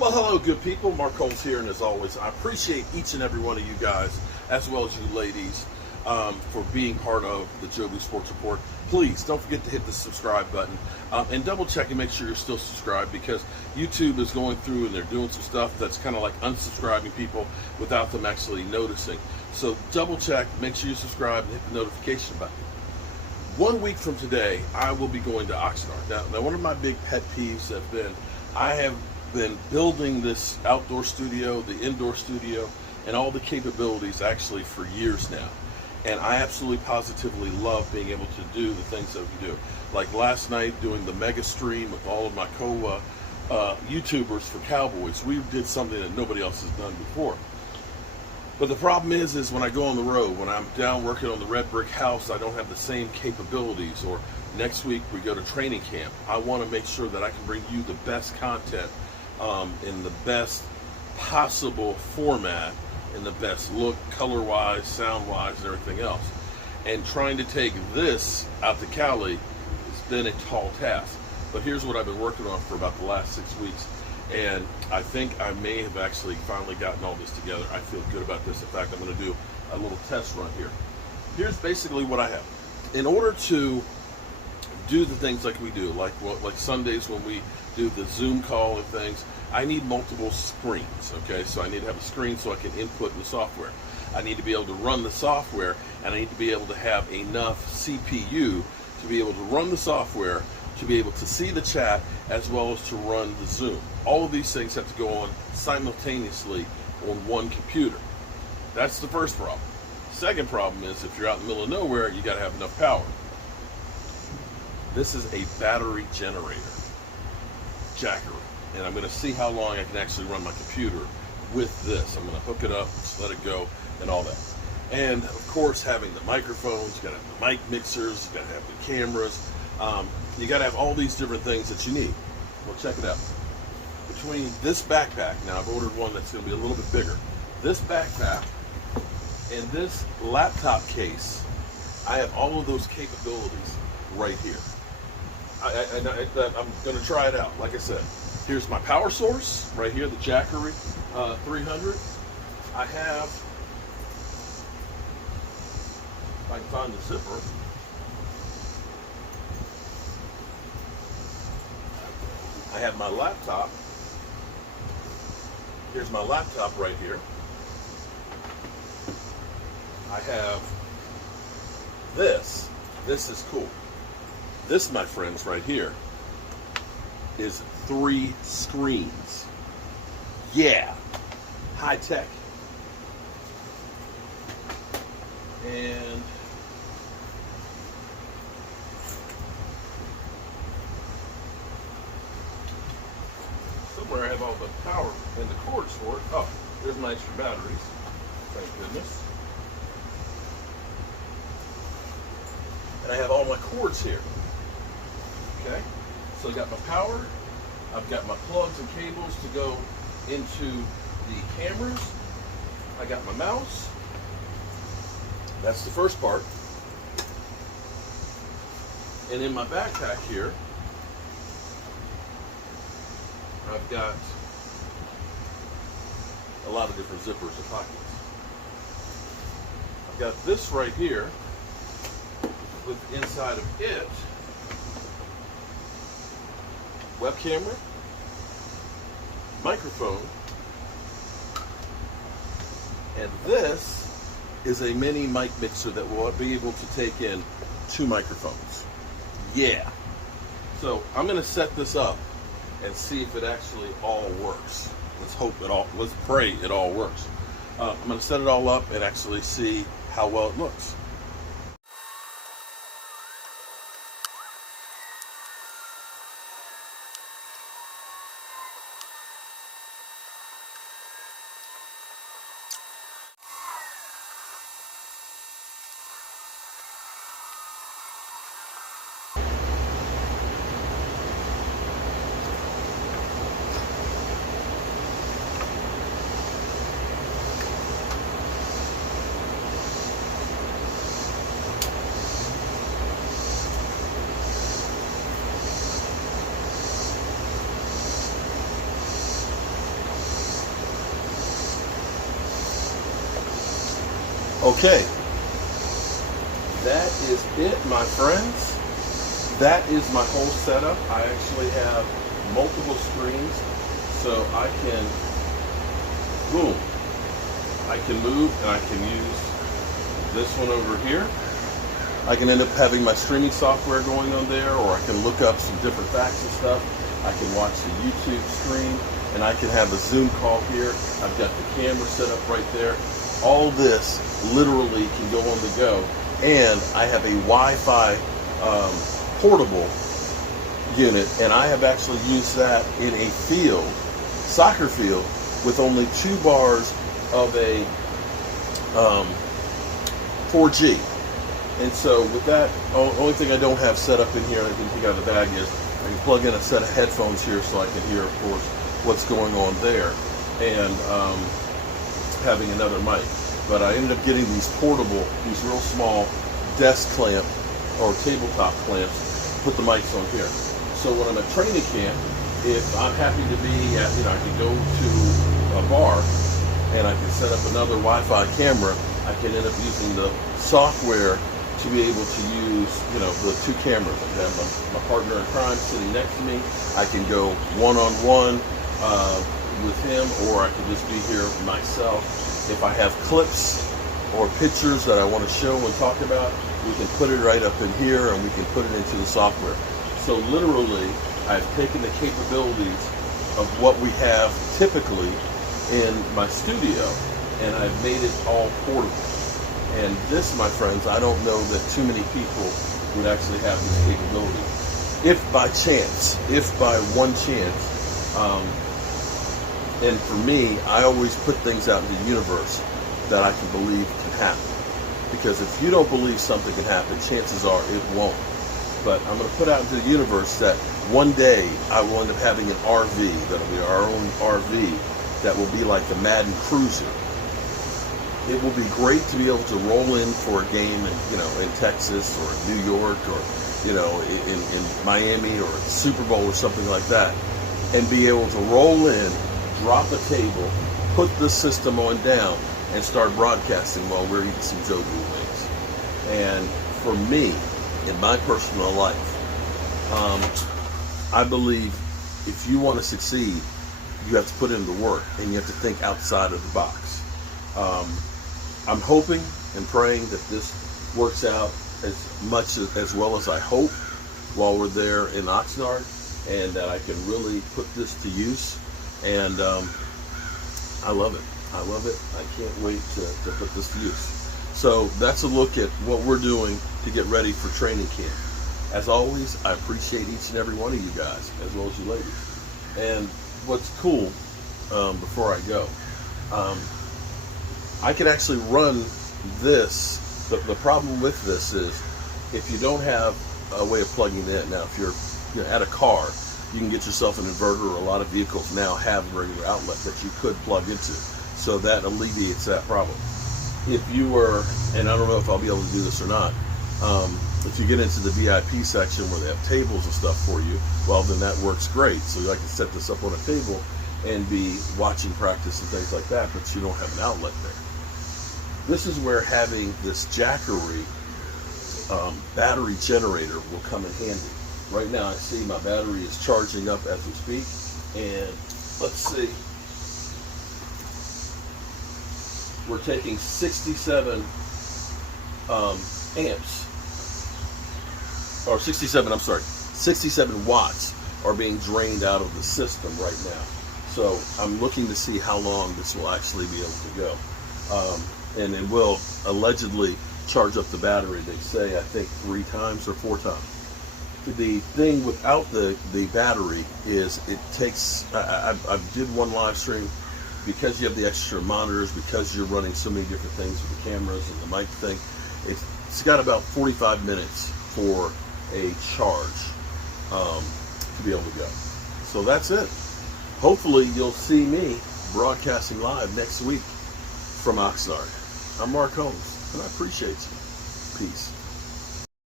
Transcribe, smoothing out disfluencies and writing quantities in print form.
Well, hello, good people. Mark Holmes here, and as always, I appreciate each and every one of you guys, as well as you ladies, for being part of the Joby Sports Report. Please don't forget to hit the subscribe button and double check and make sure you're still subscribed, because YouTube is going through and they're doing some stuff that's kind of like unsubscribing people without them actually noticing. So double check, make sure you subscribe, and hit the notification button. 1 week from today, I will be going to Oxnard. Now one of my big pet peeves have been, I have been building this outdoor studio, the indoor studio, and all the capabilities actually for years now. And I absolutely positively love being able to do the things that we do. Like last night, doing the mega stream with all of my YouTubers for Cowboys. We did something that nobody else has done before. But the problem is when I go on the road, when I'm down working on the red brick house, I don't have the same capabilities. Or next week we go to training camp. I want to make sure that I can bring you the best content in the best possible format, in the best look, color-wise, sound-wise, and everything else. And trying to take this out to Cali has been a tall task. But here's what I've been working on for about the last 6 weeks. And I think I may have actually finally gotten all this together. I feel good about this. In fact, I'm going to do a little test run here. Here's basically what I have. In order to do the things like we do, like Sundays when we do the Zoom call and things, I need multiple screens, okay? So I need to have a screen so I can input in the software. I need to be able to run the software, and I need to be able to have enough CPU to be able to run the software, to be able to see the chat, as well as to run the Zoom. All of these things have to go on simultaneously on one computer. That's the first problem. Second problem is, if you're out in the middle of nowhere, you gotta have enough power. This is a battery generator, jackery. And I'm going to see how long I can actually run my computer with this. I'm going to hook it up, just let it go, and all that. And of course, having the microphones, you got to have the mic mixers, you got to have the cameras. You got to have all these different things that you need. Well, check it out. Between this backpack, now I've ordered one that's going to be a little bit bigger. This backpack and this laptop case, I have all of those capabilities right here. I'm going to try it out. Like I said, here's my power source right here, the Jackery 300. I have, if I can find the zipper, I have my laptop. Here's my laptop right here. I have this. This is cool. This, my friends, right here, is 3 screens. Yeah, high tech. And somewhere I have all the power and the cords for it. Oh, there's my extra batteries. Thank goodness. And I have all my cords here. Okay, so I got my power. I've got my plugs and cables to go into the cameras. I got my mouse. That's the first part. And in my backpack here, I've got a lot of different zippers and pockets. I've got this right here with inside of it web camera, microphone, and this is a mini mic mixer that will be able to take in 2 microphones. Yeah. So I'm going to set this up and see if it actually all works. Let's pray it all works. I'm going to set it all up and actually see how well it looks. Okay, that is it, my friends. That is my whole setup. I actually have multiple screens, so I can, boom, I can move and I can use this one over here. I can end up having my streaming software going on there, or I can look up some different facts and stuff. I can watch the YouTube stream, and I can have a Zoom call here. I've got the camera set up right there. All this literally can go on the go, and I have a Wi-Fi portable unit, and I have actually used that in a field, soccer field, with only 2 bars of a 4G. And so with that, only thing I don't have set up in here, I didn't take out of the bag, is I can plug in a set of headphones here so I can hear, of course, what's going on there, and having another mic. But I ended up getting these portable, these real small desk clamp or tabletop clamps, put the mics on here. So when I'm at training camp, if I'm happy to be at, I can go to a bar and I can set up another Wi-Fi camera. I can end up using the software to be able to use, the 2 cameras. I can have my partner in crime sitting next to me. I can go one-on-one with him, or I can just be here myself. If I have clips or pictures that I want to show and talk about, we can put it right up in here and we can put it into the software. So literally, I've taken the capabilities of what we have typically in my studio, and I've made it all portable. And this, my friends, I don't know that too many people would actually have this capability. If by chance, if by one chance, and for me, I always put things out in the universe that I can believe can happen. Because if you don't believe something can happen, chances are it won't. But I'm going to put out into the universe that one day I will end up having an RV, that'll be our own RV, that will be like the Madden Cruiser. It will be great to be able to roll in for a game in Texas or New York or in Miami or a Super Bowl or something like that, and be able to roll in, drop a table, put the system on down, and start broadcasting while we're eating some Joe wings. And for me, in my personal life, I believe if you want to succeed, you have to put in the work and you have to think outside of the box. I'm hoping and praying that this works out as well as I hope while we're there in Oxnard, and that I can really put this to use. And I love it. I love it. I can't wait to put this to use. So that's a look at what we're doing to get ready for training camp. As always, I appreciate each and every one of you guys, as well as you ladies. And what's cool, before I go, I can actually run this. The problem with this is if you don't have a way of plugging it in. Now, if you're at a car, you can get yourself an inverter, or a lot of vehicles now have a regular outlet that you could plug into. So that alleviates that problem. If you were, and I don't know if I'll be able to do this or not, if you get into the VIP section where they have tables and stuff for you, well, then that works great. So I can set this up on a table and be watching practice and things like that, but you don't have an outlet there. This is where having this Jackery battery generator will come in handy. Right now I see my battery is charging up as we speak, and let's see, we're taking 67 amps, or 67 watts are being drained out of the system right now. So I'm looking to see how long this will actually be able to go. And it will allegedly charge up the battery, they say, I think 3 times or 4 times. The thing without the battery is it takes, I did one live stream, because you have the extra monitors, because you're running so many different things with the cameras and the mic thing, it's got about 45 minutes for a charge to be able to go. So that's it. Hopefully you'll see me broadcasting live next week from Oxnard. I'm Mark Holmes, and I appreciate you. Peace.